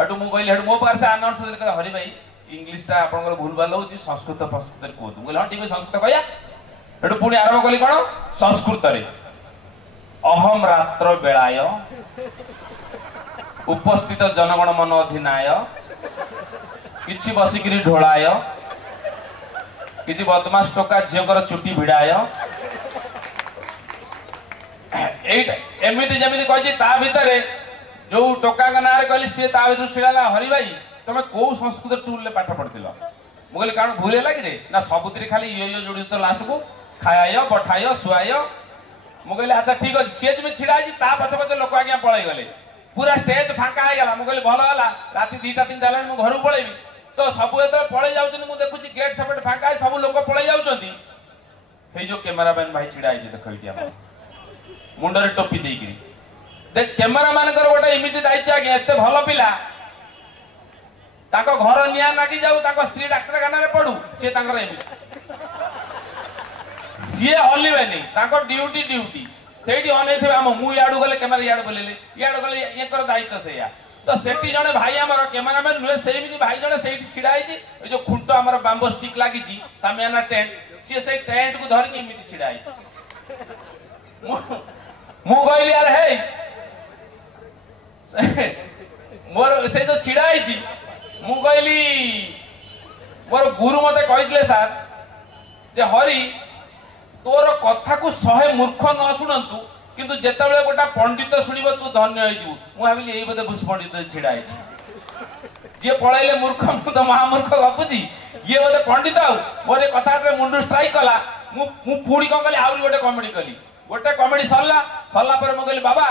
हटू मु कहली हटू मो पार से अनाउंस करे हरि भाई इंग्लिश ता आपनकर भूल भाल होची संस्कृत प्रस्तुत रे कहू कहले हां ठीक है संस्कृत कहया हटू पुणी आरंभ कली कोन संस्कृत रे अहम रात्र बेलाय उपस्थित जनगण मन अधिनाय किछि बसिकिरी ढोलाय किछि बदमाश टोका झियोकर चुटी भिड़ाय एमिति जेमिति कहि ता भितरे जो टोका का नारे कहली से ता भितर छिड़ाला हरि भाई तमे को संस्कृत टूल ले पाठ पढ़तिलो मु कहली कारण भूले लागी रे ना सबुतरी खाली यो जोड़ी तो लास्ट को खायायो पठायो सुआयो मु कहली अच्छा ठीक अछि से जेमि छिड़ाई ता पछ पछ लोक आज्ञा पळै गले पूरा स्टेज फांका हो गला मु कहली भलो होला राती 2टा 3टा लाइन मु घर पळैबी तो सब एत पळे जाउछन मु देखुची गेट सेपट फांका है सब लोक पळे जाउछंती हे जो कैमरामैन भाई छिड़ा आइजे देखो इटिया मुंडरे टोपी देइगिरी देख कैमरामैन कर गोटे इमिति दायित्व आगे एते भलो पिला ताको घर निया नागी जाऊ ताको स्त्री डाक्टरखाना रे पडू से तांकर एमिति सीए हलिबेनी ताको ड्यूटी सेठी अनै थे हम मु याडू गले कैमरा याडू बोलेले याडू गले एकर दायित्व सेया तो सेठी जने भाई हमर कैमरामैन नुए सेमिति भाई जने सेठी छिड़ा आइची ए जो खुंटो हमर बांबो स्टिक लागी छी सामियाना टेंट से टेंट को धर के इमिति छिड़ा आइची मु कहली यार हे मोर से जो छिड़ा आइची मु कहली मोर गुरु मते कहितले सर जे हरि तोर कथा को 100 मूर्ख न शुणंतु किंतु जेतेबेले गोटा पंडित शुणिबो तू धन्य होई जू मु भाबिली एई बदे बुस पंडित छिड़ा आइची जे पळाइले मूर्ख मु तो महामूर्ख गपुजी ये बदे पंडित आउ मोरे कथा रे मुंडू स्ट्राइक कला मु पूडी कोन कली आउरी गोटे कॉमेडी सरला पर मु कहली बाबा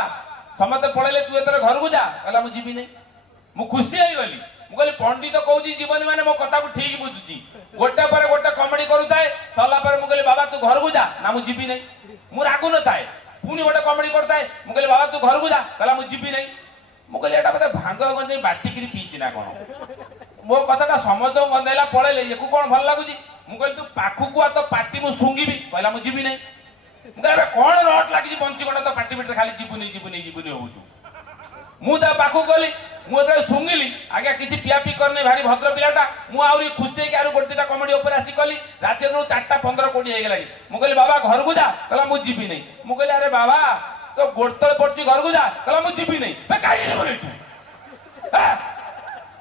समते पळाइले तू एतरे घर को जा कहला मु जीबी नै मु खुशी होई गली मु कहली पंडित कहूजी जीवन माने मो कथा को ठीक बुझुची गोटे पर गोटे कॉमेडी करूताए सरला पर मु कहली बाबा तू घर को जा ना मु जीबी नै मु रागु न थाए पुनी गोटे कॉमेडी करताए मु कहली बाबा तू घर को जा कहला मु जीबी नै मु कहली एटा बते भांग गंजे बाटिकिरी पीची ना कोन मो कथाटा समझ गंदेला पळेले एकु कोन भल लागुची मु कहली तू पाखु को तो पार्टी मु सुंगीबी कहला मु जीबी नै मुझे कौन रट लगी बंची गण तो पार्टी भितर खाली जीवनी होचु मुझे पाखु गली मुझे सुंगिली आगे किसी पियापी करने भारी भद्र पिलाटा मुझे खुशी होकर गोटेटा कमेडी ऊपर आसी कली रात 4टा 15 कोटी हो गला मु कहली बाबा घर को जा कहला मु जीबी नहीं मु कहली अरे बाबा तो गोड़ तले पड़ची घर को जा कहला मु जीबी नहीं कहीं जीवनी तू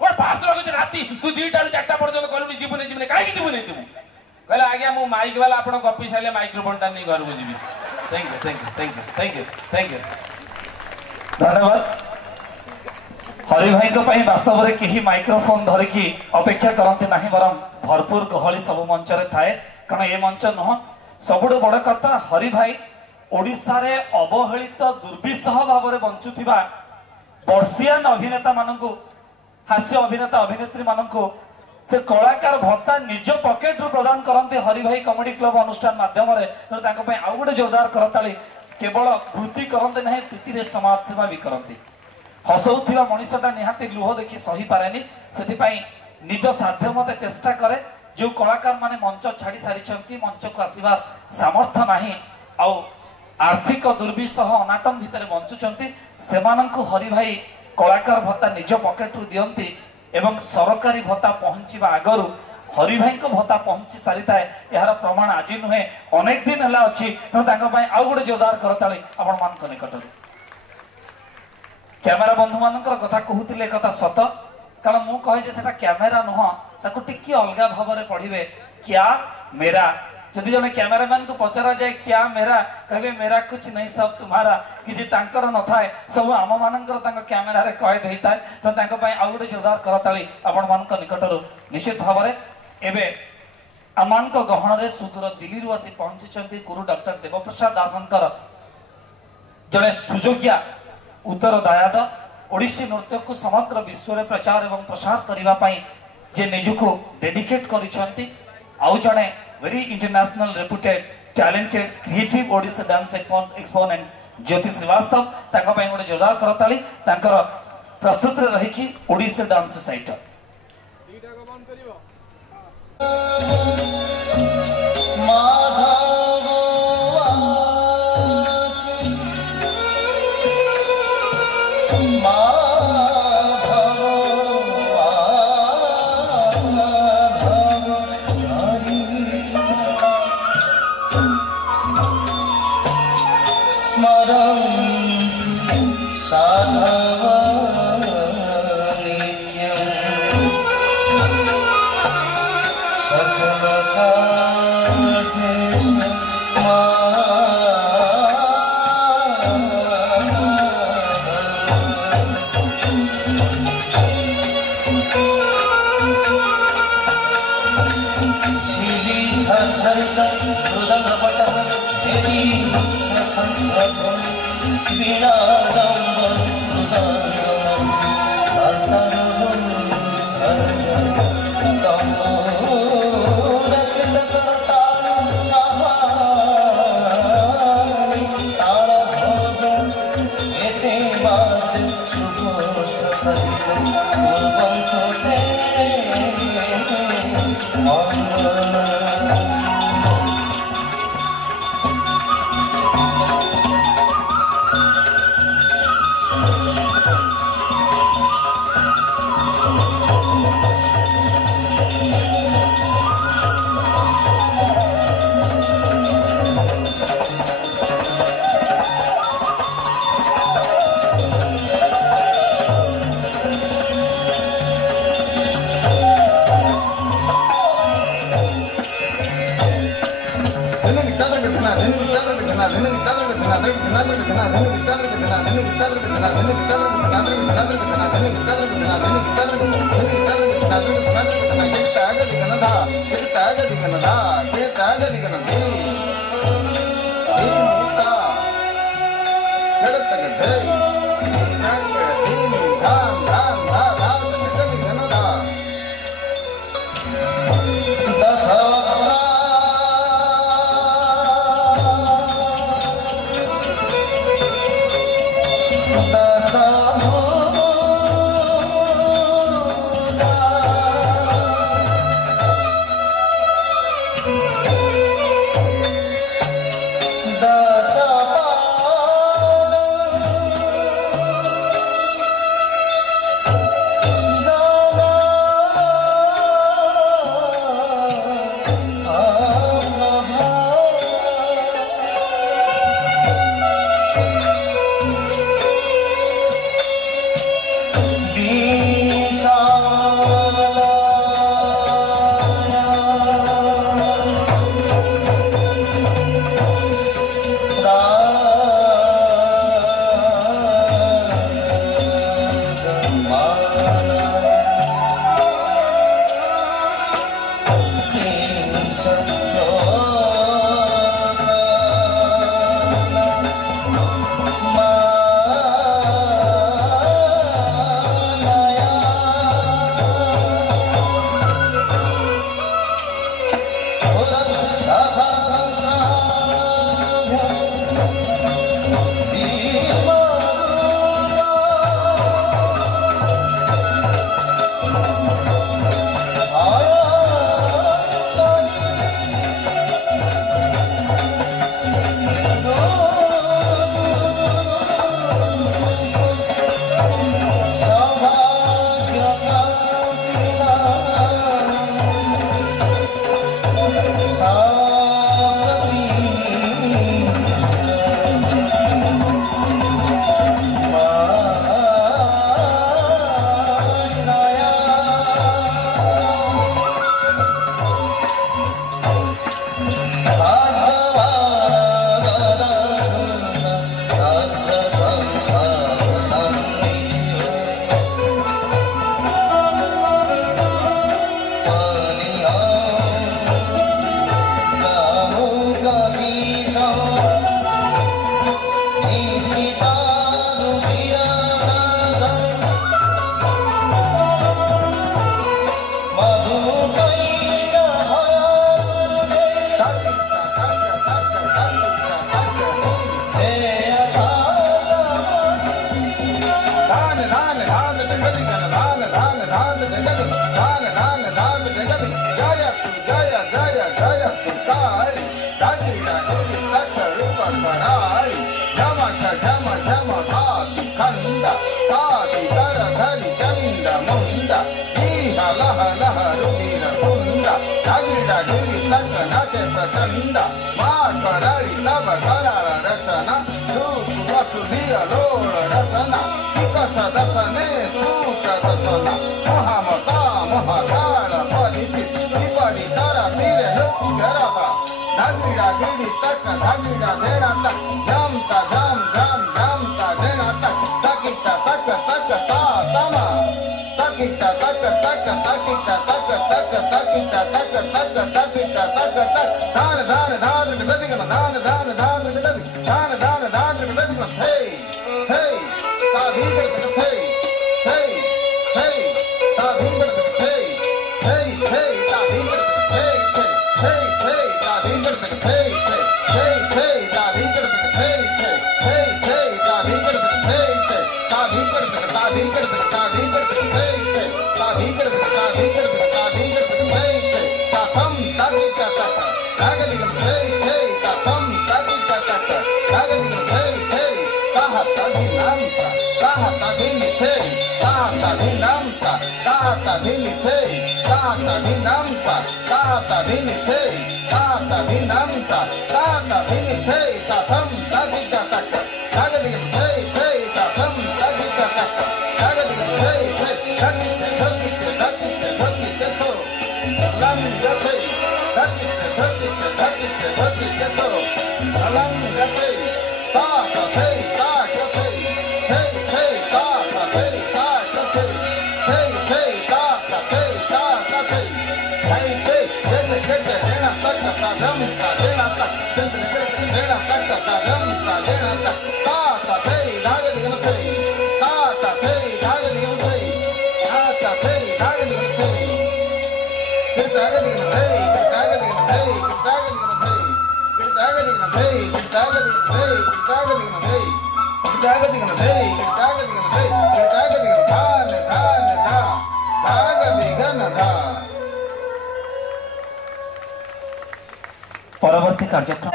और पास लगे राती तू 2टा 4टा पर्यंत कहलु जीवनी कहीं जीवनी तू कहला आज्ञा मु माइक वाला आपण गपी साले माइक्रोफोन टा नहीं घर को जीवी थैंक यू धन्यवाद हरि भाई को पई वास्तव रे केही माइक्रोफोन धरि की अपेक्षा करंते नाही बरम भरपूर गहली सब मंच रे थाए कारण ये मंच नुह सबुठ बड़ कथा हरि भाई ओडिशा रे अवहेलित दुर्विसह भाव में बंचुथिबा वर्षियान अभिनेता मानकु हास्य अभिनेता अभिनेत्री मानकु से कलाकार भत्ता निज पकेट रु प्रदान करते हरि भाई कॉमेडी क्लब अनुष्ठान माध्यम तेणु आउ गोटे जोरदार करताली केवल वृत्ति करते ना प्रीति समाज सेवा भी करते हसौथिबा मनुष्यटा निहाती लुह देखि सही पारेनी से निज साध्य मते चेष्टा करे जो कलाकार माने मंच छाड़ी सारी मंच को आसबार सामर्थ्य नाही आउ आर्थिक दुर्विसह अनाटन भितर बंचुचंती सेमानंकु हरि भाई कलाकार भत्ता निज पकेट रु दियंती एवं सरकारी भत्ता पहुंचीबा आगरु हरि भाई को भत्ता पहुंची सारी थाए यार प्रमाण आज नुहे अनेक दिन हला अछि तो तांको पय आउ गोटे जोरदार करताली आपण मान निकट कैमेरा बंधु मानकर कथा कहूतिले कथा सत कारण मु कहे जे सेटा कैमेरा नुह ताको टिकी अलगा भाव में पढ़िबे क्या मेरा जदि जने कैमरामैन को पचरा जाए क्या मेरा कहे मेरा कुछ नहीं सब तुम्हारा कि जे तांकर न थाए सब आम मानकर तांको कैमेरा रे कहे देइताय तो तांको पय आउ गोटे जोरदार करताली आपण मानक निकटरू निश्चित भाव में एबे आमान को गहन रे सुदूर दिल्ली रु आसी पहुंचीचंती गुरु डॉक्टर देवप्रसाद दासनकर जने सुजोग्या उत्तरदायद ओडिसी नृत्य को समग्र विश्व में प्रचार एवं प्रसार करने पाई जे निजुको डेडिकेट करिसंती आउ जने very international reputed talented creative Odissi dance exponent Jyoti Srivastava तांको पय गोटे जोरदार करताली तांकर प्रस्तुत रहिछि ओडिसी डांस साइट धान जगति धान धान धान जगति जय तु जय तु काली रागी रागी तक रूप कराई झम झम झम धातु खंड काटी कर धरि चंड मुंड जीह लह लह रुधिर कुंड रागी रागी तक नाचे प्रचंड माँ कराई तब करार रचना रूप वसुलिय लोल रसना विकस दसने सूट दसना महामता महाकाल परिधि विपरी तारा पीरे नृत्य रहा धागिरा गिरी तक धागिरा देना तक जामता जाम जाम जामता देना तक तकिटा तक तक ता तमा तकिटा तक तक तकिटा तक तक तकिटा तक तक तकिटा तक तक धान धान धान निगदिगन धान धान धान निगदि धान धान धान निगदिगन थे थे ताधीगर तक थे थे थे ताधीगर तक थे थे थे ताधीगर तक थे थे थे ताधीगर तक थे थे थे ताधीगर तक थे थे थे ताधीगर तक थे ताधीगर तक ताधीगर तक ताधीगर तक थे ताधीगर तक ताधीगर तक ताधीगर तक थे ताथम तागिटा तक तागदिगन थे ताथम तागिटा तक तागदिगन थे कहा तादिनांता कहा तादिनिथे कहा तादिनांता कहा तादिनिथे कहा तादिनांता कहा तादिनिथे कहा तादिनांता कहा तादिनिथे ताथम तागिटा तक तागदिगन थे ताथम तागिटा तक तागदिगन थे धकिते धकिते धकिते धकिते तो लंगते धकिते धकिते धकिते धकिते तो लंगते ता थे ता थे थे थे ता थे ता थे थे थे ता थे ता थे थे थे जन जन देना तक ता जम ता देना तक जन जन देना तक ता जम ता देना तक ता थे धाग दिगन थे ता थे धाग दिगन थे ता थे धाग दिगन थे फिर धाग दिगन थे धाग दिगन थे धाग दिगन थे धाग दिगन थे धाग दिगन थे धाग दिगन थे धाग दिगन थे धाग दिगन थे धाग दिगन धान धान धा धाग दिगन धा পরবর্তী কার্যক্রম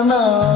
बसाना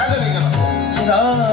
Thank you. राम